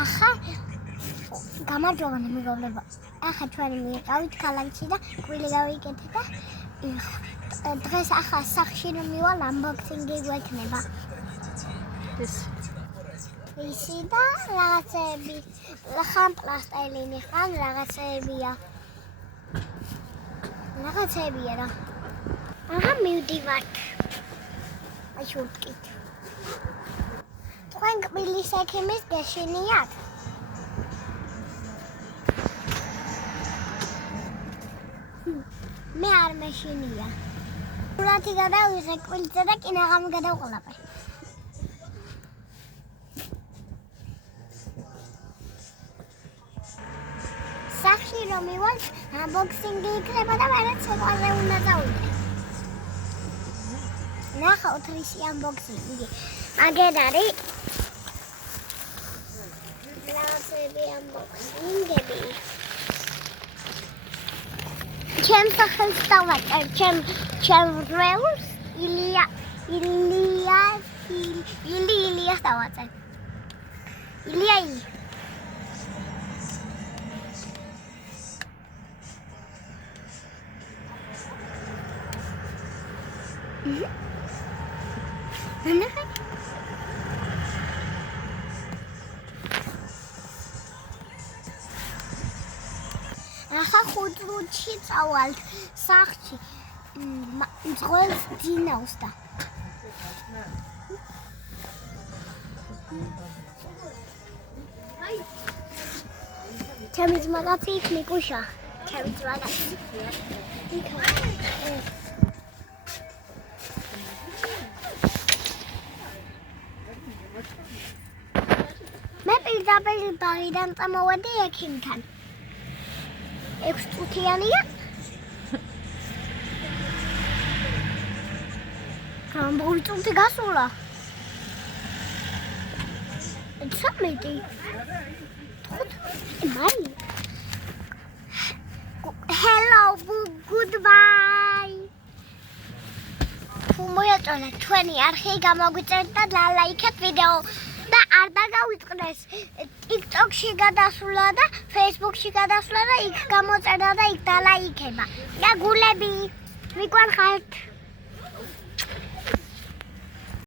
ახლა გამარჯობა მეგობრებო. ახლა ჩვენი მიყავით ქალაქში და კვილი გავიკეთეთ და დღეს ახლა სახში რომ მივალ unboxing-ი გვექნება. ისი და რაღაცები, ხან პლასტელინი, ხან რაღაცებია. რაღაცებია რა. ახლა მივდივართ. აი შურტკით. თქვენ კბილის ექიმის გეშინიათ? მე არ მეშინია. სურათი გადავიღე კბილზე და კინაღამ გადავყოლაპე. სახში რომ მივალ, unboxing-ი იქნება და მერე ცეკვაზე უნდა დავიდე. ნახავთ რისი unboxing-ი. აგერ არის რაღაცები unboxing-ები. ჩემ სახელს დავაწერე, ჩემ ბრეულს ილიას დავაწერე. ილია ახლა ხუთრუთში წავალთ სახში მძღოლს დინავს და ჩემი ძმაკაცი იქ მიკუშა ჩემი ძმაკაცი მე პირდაპირ ბაღიდან წამოვედი ექიმთან 6 წუთიანია გამბოლი წუთი გასულა 13 მარი hello goodbye მოიაწოლა თქვენი არხი გამოგვიწერეთ და ლაიქეთ ვიდეო და არ დაგავიწყდეს TikTok-ში გადასვლა და Facebook-ში გადასვლა და იქ გამოწერა და იქ დალაიქება და გულები მიყვარხართ